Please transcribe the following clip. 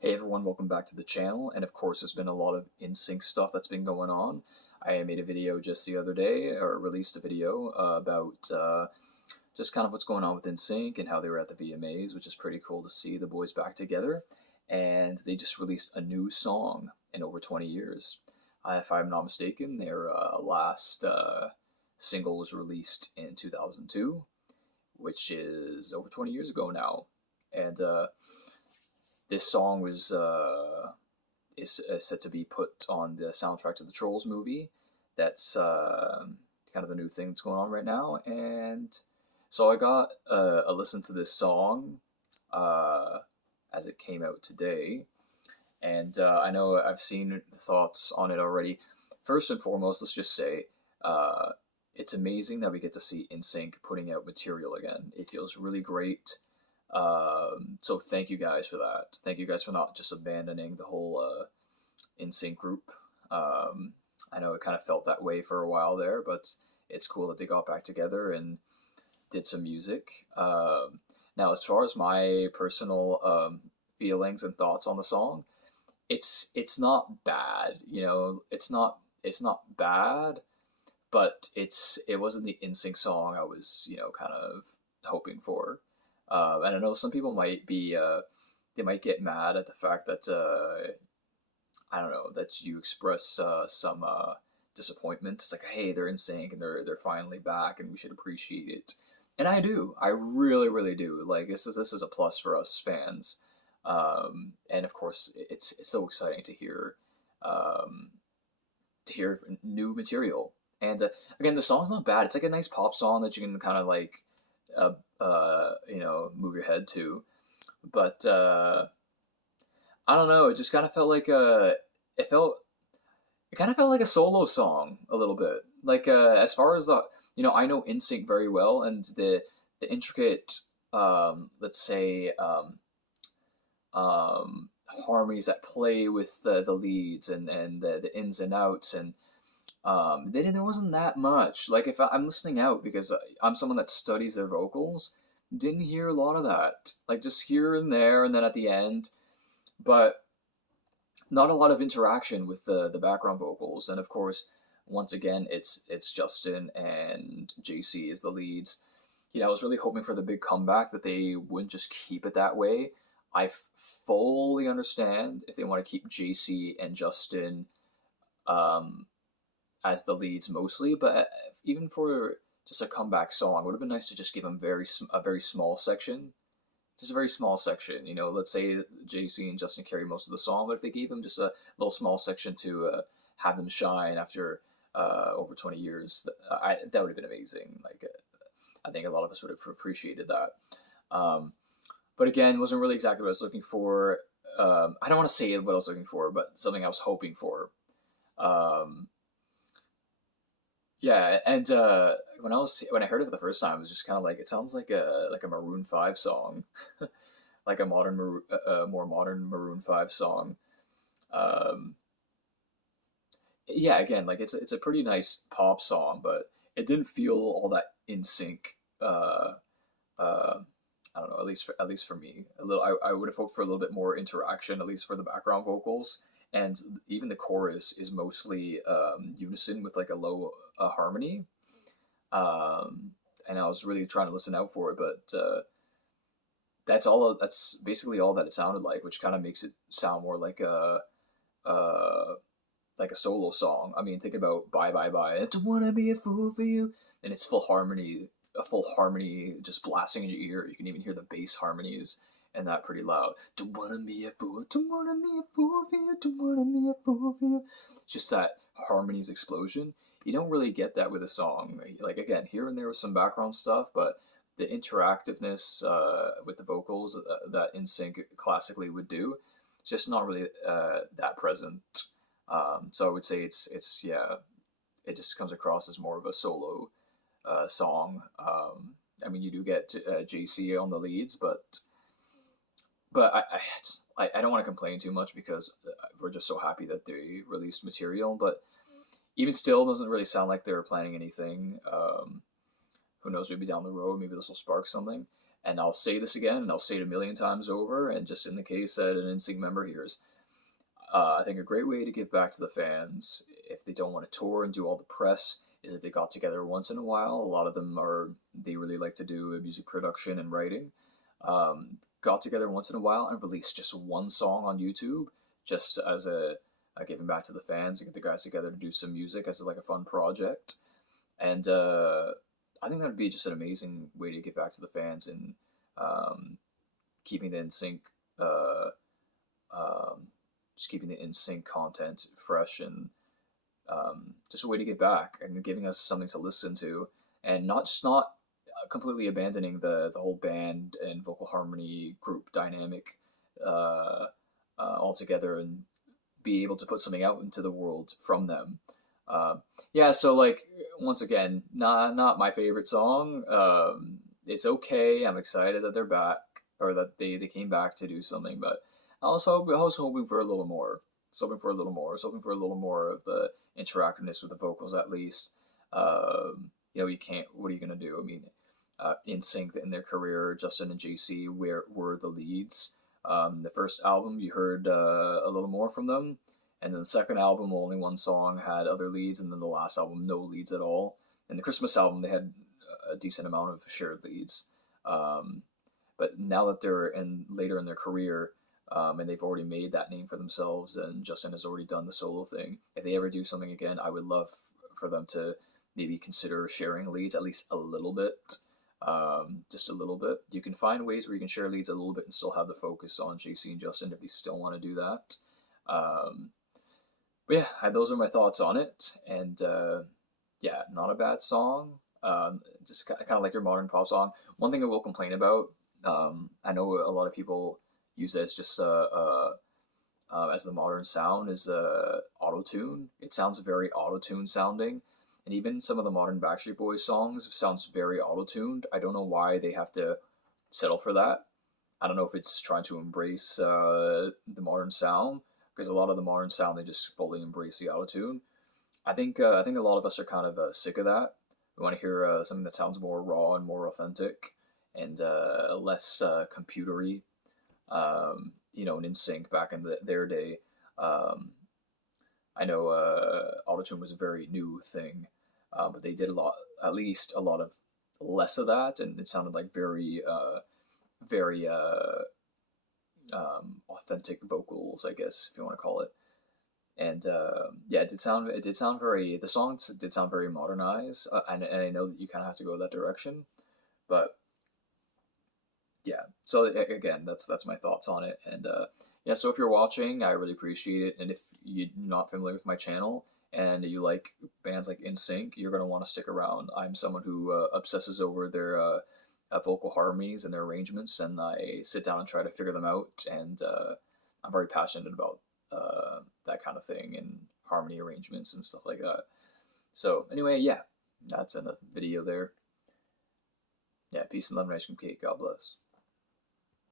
Hey everyone, welcome back to the channel, and of course there's been a lot of NSYNC stuff that's been going on. I made a video just the other day, or released a video about just kind of what's going on with NSYNC and how they were at the VMAs, which is pretty cool to see the boys back together. And they just released a new song in over 20 years. If I'm not mistaken, their last single was released in 2002, which is over 20 years ago now. And this song is set to be put on the soundtrack to the Trolls movie. That's kind of the new thing that's going on right now. And so I got a listen to this song as it came out today. And I know I've seen thoughts on it already. First and foremost, let's just say it's amazing that we get to see NSYNC putting out material again. It feels really great. So thank you guys for that. Thank you guys for not just abandoning the whole NSYNC group. I know it kind of felt that way for a while there, but it's cool that they got back together and did some music. Now, as far as my personal feelings and thoughts on the song, it's not bad. You know, it's not bad, but it wasn't the NSYNC song I was kind of hoping for. And I know some people might be they might get mad at the fact that I don't know, that you express some disappointment. It's like, hey, they're in sync and they're finally back, and we should appreciate it. And I do. I really, really do. Like this is a plus for us fans. And of course, it's so exciting to hear new material. And again, the song's not bad. It's like a nice pop song that you can kind of like move your head to. But I don't know. It just kind of felt like it kind of felt like a solo song a little bit. Like as far as I know NSYNC very well, and the intricate let's say harmonies that play with the leads and the ins and outs, and then there wasn't that much. Like if I'm listening out because I'm someone that studies their vocals, didn't hear a lot of that. Like just here and there, and then at the end, but not a lot of interaction with the background vocals. And of course, once again, it's Justin and JC as the leads. I was really hoping for the big comeback, that they wouldn't just keep it that way. I fully understand if they want to keep JC and Justin as the leads mostly, but even for just a comeback song, it would have been nice to just give them a very small section, just a very small section. Let's say JC and Justin carry most of the song, but if they gave them just a little small section to have them shine after over 20 years, that would have been amazing. Like I think a lot of us would have appreciated that. But again, wasn't really exactly what I was looking for. I don't want to say what I was looking for, but something I was hoping for. Yeah, and when I heard it for the first time, it was just kind of like, it sounds like a Maroon 5 song, like a more modern Maroon 5 song. Um, yeah, again, like it's a pretty nice pop song, but it didn't feel all that in sync. Uh, I don't know, at least for me, a little. I would have hoped for a little bit more interaction, at least for the background vocals, and even the chorus is mostly unison with like a low harmony. And I was really trying to listen out for it, but that's all. That's basically all that it sounded like, which kind of makes it sound more uh, like a solo song. I mean, think about "Bye Bye Bye." I don't wanna be a fool for you, and it's full harmony, a full harmony just blasting in your ear. You can even hear the bass harmonies and that pretty loud. Don't wanna be a fool, don't wanna be a fool for you, don't wanna be a fool for you. Just that harmonies explosion. You don't really get that with a song. Like again, here and there with some background stuff, but the interactiveness with the vocals that NSYNC classically would do, it's just not really that present. So I would say it's yeah, it just comes across as more of a solo song. I mean, you do get JC on the leads, but I don't want to complain too much because we're just so happy that they released material. But even still, it doesn't really sound like they're planning anything. Who knows? Maybe down the road, maybe this will spark something. And I'll say this again, and I'll say it a million times over, and just in the case that an NSYNC member hears, I think a great way to give back to the fans, if they don't want to tour and do all the press, is if they got together once in a while. A lot of them they really like to do music production and writing. Got together once in a while and released just one song on YouTube, just as a giving back to the fans, and get the guys together to do some music as like a fun project. And I think that would be just an amazing way to give back to the fans, and keeping the NSYNC, just keeping the NSYNC content fresh, and just a way to give back and giving us something to listen to, and not completely abandoning the whole band and vocal harmony group dynamic altogether, and be able to put something out into the world from them. Yeah, so like, once again, not my favorite song. It's okay. I'm excited that they're back, or that they came back to do something, but I was hoping for a little more. I was hoping for a little more. I was hoping for a little more of the interactiveness with the vocals, at least. You can't. What are you gonna do? I mean, NSYNC in their career, Justin and JC were the leads. The first album, you heard a little more from them, and then the second album, only one song had other leads, and then the last album, no leads at all. And the Christmas album, they had a decent amount of shared leads. But now that they're later in their career, and they've already made that name for themselves, and Justin has already done the solo thing, if they ever do something again, I would love for them to maybe consider sharing leads at least a little bit. Just a little bit. You can find ways where you can share leads a little bit and still have the focus on JC and Justin if they still want to do that. But yeah, those are my thoughts on it. And yeah, not a bad song. Just kind of like your modern pop song. One thing I will complain about, I know a lot of people use it as just as the modern sound, is auto-tune. It sounds very auto-tune sounding. And even some of the modern Backstreet Boys songs sounds very auto-tuned. I don't know why they have to settle for that. I don't know if it's trying to embrace the modern sound, because a lot of the modern sound, they just fully embrace the auto-tune. I think a lot of us are kind of sick of that. We want to hear something that sounds more raw and more authentic, and less computery. Nysnc back in their day, I know auto-tune was a very new thing, but they did at least a lot of less of that, and it sounded like very authentic vocals, I guess, if you want to call it. And yeah, it did sound very. The songs did sound very modernized, and I know that you kind of have to go that direction, but yeah. So again, that's my thoughts on it. And yeah, so if you're watching, I really appreciate it. And if you're not familiar with my channel and you like bands like NSYNC, you're gonna want to stick around. I'm someone who obsesses over their vocal harmonies and their arrangements, and I sit down and try to figure them out. And I'm very passionate about that kind of thing, and harmony arrangements and stuff like that. So anyway, yeah, that's in the video there. Yeah, peace and love and ice cream cake. God bless.